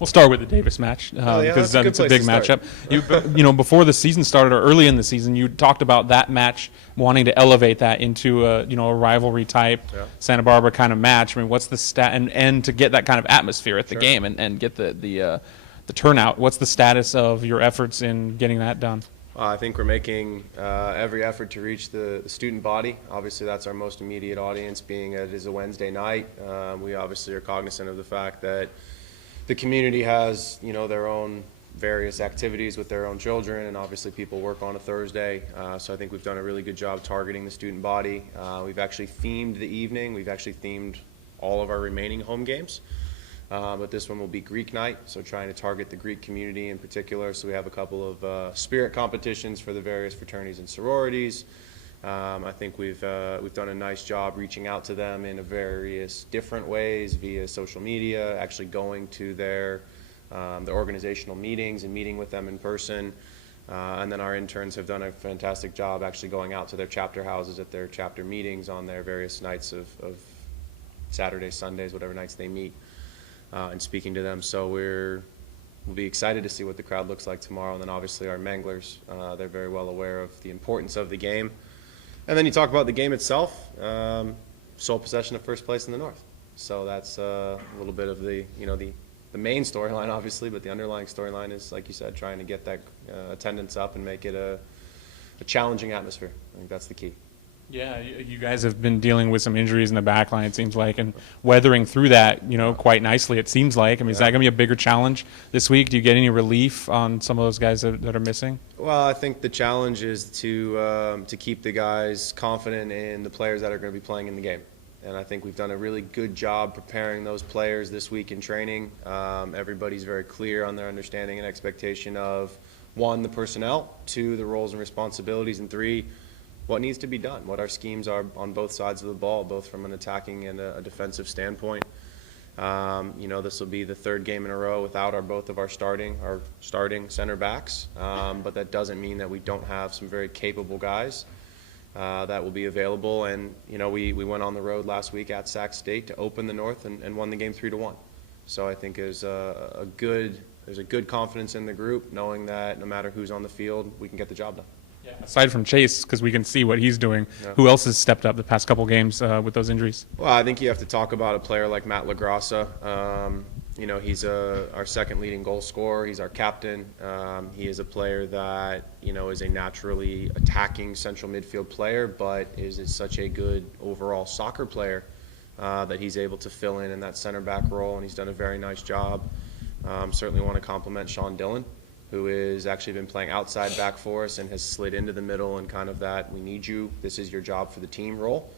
We'll start with the Davis match because it's a big matchup. Before the season started or early in the season, you talked about that match, wanting to elevate that into a rivalry type Santa Barbara kind of match. I mean, what's the stat and to get that kind of atmosphere at the game and get the turnout? What's the status of your efforts in getting that done? I think we're making every effort to reach the student body. Obviously, that's our most immediate audience, being it is a Wednesday night. We obviously are cognizant of the fact that the community has, their own various activities with their own children, and obviously people work on a Thursday. So I think we've done a really good job targeting the student body. We've actually themed the evening. We've actually themed all of our remaining home games. But this one will be Greek night, so trying to target the Greek community in particular. So we have a couple of spirit competitions for the various fraternities and sororities. I think we've done a nice job reaching out to them in various different ways via social media, actually going to their organizational meetings and meeting with them in person. And then our interns have done a fantastic job actually going out to their chapter houses at their chapter meetings on their various nights of Saturdays, Sundays, whatever nights they meet, and speaking to them. So we'll be excited to see what the crowd looks like tomorrow. And then obviously our Manglers, they're very well aware of the importance of the game. And then you talk about the game itself, sole possession of first place in the North. So that's a little bit of the main storyline, obviously, but the underlying storyline is, like you said, trying to get that attendance up and make it a challenging atmosphere. I think that's the key. Yeah, you guys have been dealing with some injuries in the back line, it seems like, and weathering through that, quite nicely, it seems like. I mean, is that going to be a bigger challenge this week? Do you get any relief on some of those guys that are missing? Well, I think the challenge is to keep the guys confident in the players that are going to be playing in the game. And I think we've done a really good job preparing those players this week in training. Everybody's very clear on their understanding and expectation of, 1, the personnel, 2, the roles and responsibilities, and 3, what needs to be done, what our schemes are on both sides of the ball, both from an attacking and a defensive standpoint. This will be the 3rd game in a row without both of our starting center backs, but that doesn't mean that we don't have some very capable guys that will be available. And we went on the road last week at Sac State to open the North and won the game 3-1. So I think there's a good confidence in the group, knowing that no matter who's on the field, we can get the job done. Aside from Chase, because we can see what he's doing, who else has stepped up the past couple games with those injuries? Well, I think you have to talk about a player like Matt LaGrassa. He's our second leading goal scorer. He's our captain. He is a player that, is a naturally attacking central midfield player, but is such a good overall soccer player that he's able to fill in that center back role, and he's done a very nice job. Certainly want to compliment Sean Dillon, who has actually been playing outside back for us and has slid into the middle and kind of that, we need you, this is your job for the team role.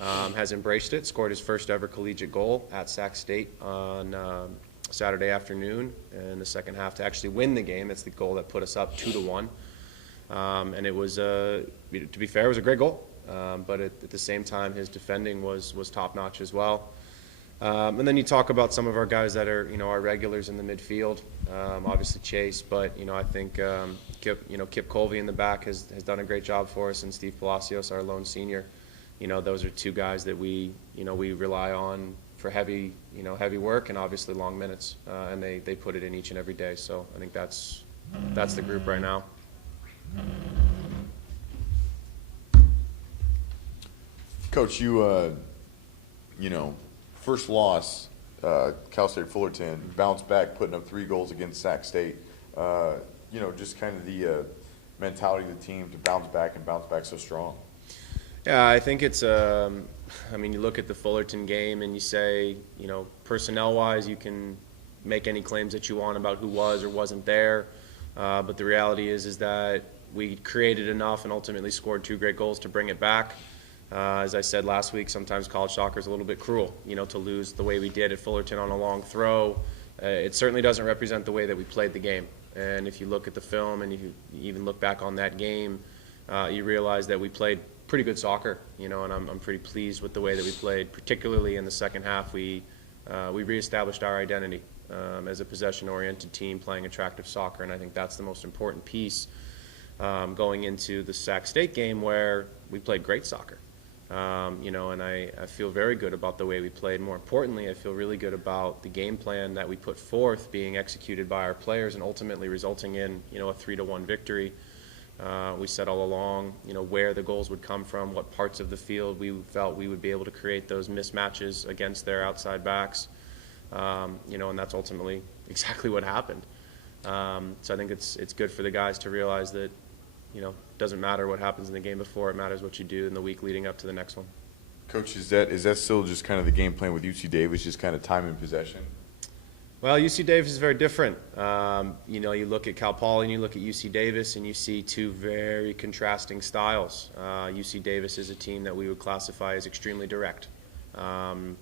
Has embraced it, scored his first ever collegiate goal at Sac State on Saturday afternoon in the second half to actually win the game. That's the goal that put us up 2-1. And it was, to be fair, it was a great goal. But at the same time, his defending was top-notch as well. And then you talk about some of our guys that are, our regulars in the midfield. Obviously Chase, but I think Kip Colvey in the back has done a great job for us, and Steve Palacios, our lone senior. Those are 2 guys that we rely on for heavy work and obviously long minutes, and they put it in each and every day. So I think that's the group right now. Coach, first loss, Cal State Fullerton, bounced back, putting up 3 goals against Sac State. Just kind of the mentality of the team to bounce back so strong. Yeah, I think it's, you look at the Fullerton game and you say, personnel-wise, you can make any claims that you want about who was or wasn't there. But the reality is that we created enough and ultimately scored 2 great goals to bring it back. As I said last week, sometimes college soccer is a little bit cruel, to lose the way we did at Fullerton on a long throw. It certainly doesn't represent the way that we played the game. And if you look at the film and you even look back on that game, you realize that we played pretty good soccer, and I'm pretty pleased with the way that we played, particularly in the second half. We reestablished our identity as a possession-oriented team playing attractive soccer, and I think that's the most important piece going into the Sac State game, where we played great soccer. And I feel very good about the way we played. More importantly, I feel really good about the game plan that we put forth being executed by our players and ultimately resulting in, a 3-1 victory. We said all along, where the goals would come from, what parts of the field we felt we would be able to create those mismatches against their outside backs, and that's ultimately exactly what happened. So I think it's good for the guys to realize that, it doesn't matter what happens in the game before, it matters what you do in the week leading up to the next one. Coach, is that still just kind of the game plan with UC Davis, just kind of time and possession? Well, UC Davis is very different. You look at Cal Poly and you look at UC Davis and you see two very contrasting styles. UC Davis is a team that we would classify as extremely direct.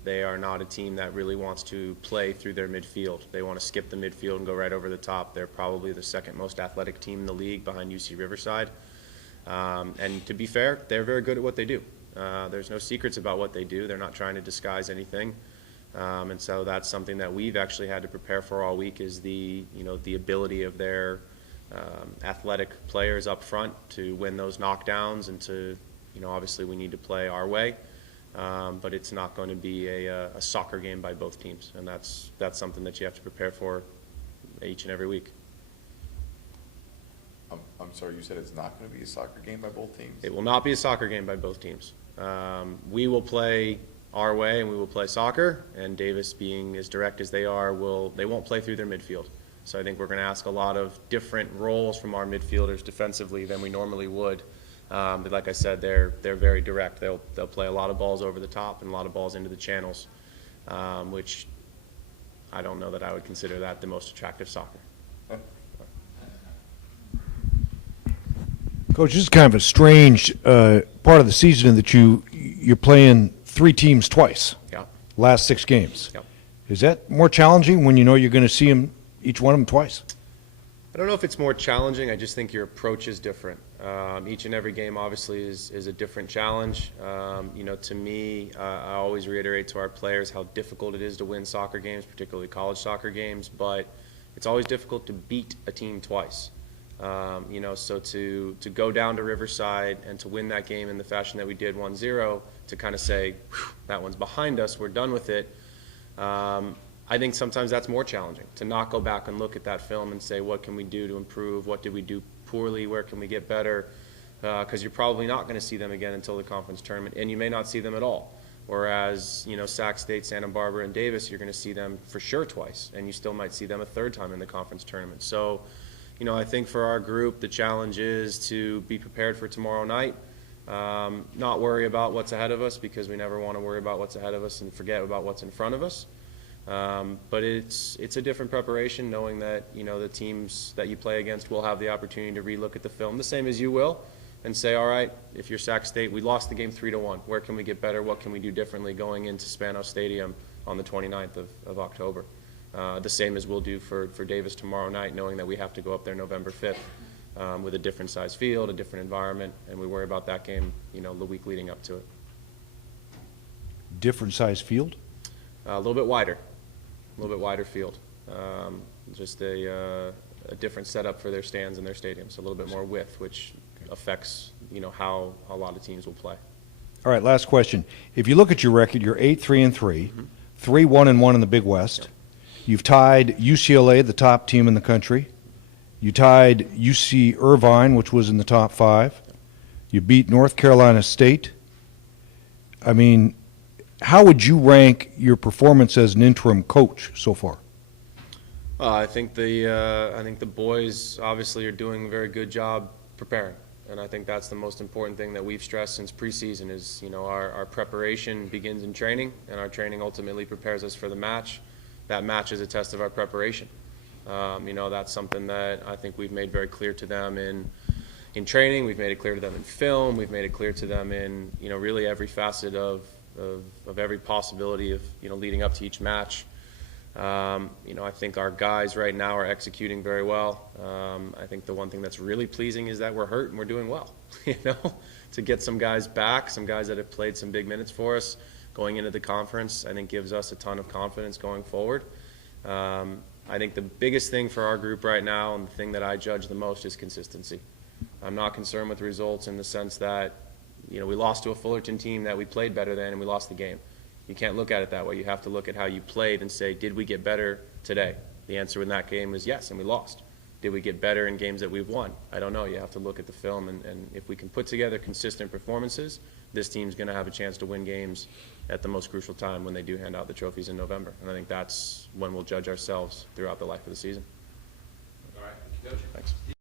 They are not a team that really wants to play through their midfield. They want to skip the midfield and go right over the top. They're probably the second most athletic team in the league behind UC Riverside. And to be fair, they're very good at what they do. There's no secrets about what they do. They're not trying to disguise anything. And so that's something that we've actually had to prepare for all week is the ability of their athletic players up front to win those knockdowns and to, obviously we need to play our way. But it's not going to be a soccer game by both teams, and that's something that you have to prepare for each and every week. I'm sorry, you said it's not going to be a soccer game by both teams? It will not be a soccer game by both teams. We will play our way, and we will play soccer, and Davis, being as direct as they are, they won't play through their midfield. So I think we're going to ask a lot of different roles from our midfielders defensively than we normally would. But like I said, they're very direct. They'll play a lot of balls over the top and a lot of balls into the channels, which I don't know that I would consider that the most attractive soccer. Coach, this is kind of a strange part of the season that you're playing three teams twice. Yeah. Last 6 games. Yeah. Is that more challenging when you know you're going to see them, each one of them twice? I don't know if it's more challenging. I just think your approach is different. Each and every game obviously is a different challenge. To me, I always reiterate to our players how difficult it is to win soccer games, particularly college soccer games, but it's always difficult to beat a team twice. So to go down to Riverside and to win that game in the fashion that we did 1-0, to kind of say, that one's behind us, we're done with it. I think sometimes that's more challenging, to not go back and look at that film and say, what can we do to improve? What did we do poorly? Where can we get better? Because you're probably not going to see them again until the conference tournament, and you may not see them at all. Whereas, Sac State, Santa Barbara, and Davis, you're going to see them for sure twice, and you still might see them a third time in the conference tournament. So, I think for our group, the challenge is to be prepared for tomorrow night, not worry about what's ahead of us, because we never want to worry about what's ahead of us and forget about what's in front of us. But it's a different preparation, knowing that the teams that you play against will have the opportunity to relook at the film the same as you will, and say, all right, if you're Sac State, we lost the game 3-1. Where can we get better? What can we do differently going into Spano Stadium on the 29th of October? The same as we'll do for Davis tomorrow night, knowing that we have to go up there November 5th with a different size field, a different environment, and we worry about that game the week leading up to it. Different size field? A little bit wider. A little bit wider field. Just a different setup for their stands and their stadiums. A little bit more width, which affects how a lot of teams will play. All right, last question. If you look at your record, you're 8-3-3, 3-1-1 in the Big West. Yep. You've tied UCLA, the top team in the country. You tied UC Irvine, which was in the top 5. You beat North Carolina State. I mean, how would you rank your performance as an interim coach so far? I think the boys obviously are doing a very good job preparing, and I think that's the most important thing that we've stressed since preseason is our preparation begins in training, and our training ultimately prepares us for the match. That match is a test of our preparation. That's something that I think we've made very clear to them in training. We've made it clear to them in film. We've made it clear to them in really every facet of every possibility of leading up to each match. I think our guys right now are executing very well. I think the one thing that's really pleasing is that we're hurt and we're doing well. To get some guys back, some guys that have played some big minutes for us going into the conference, I think gives us a ton of confidence going forward. I think the biggest thing for our group right now, and the thing that I judge the most, is consistency. I'm not concerned with results in the sense that we lost to a Fullerton team that we played better than, and we lost the game. You can't look at it that way. You have to look at how you played and say, did we get better today? The answer in that game was yes, and we lost. Did we get better in games that we've won? I don't know. You have to look at the film, and if we can put together consistent performances, this team's going to have a chance to win games at the most crucial time when they do hand out the trophies in November. And I think that's when we'll judge ourselves throughout the life of the season. All right. Thank you, Coach. Thanks.